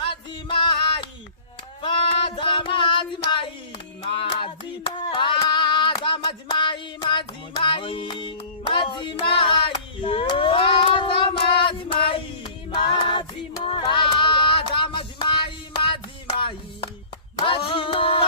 madzimai fadza madzimai fadza madzimai madzimai madzimai fadza madzimai fadza madzimai madzimai madzimai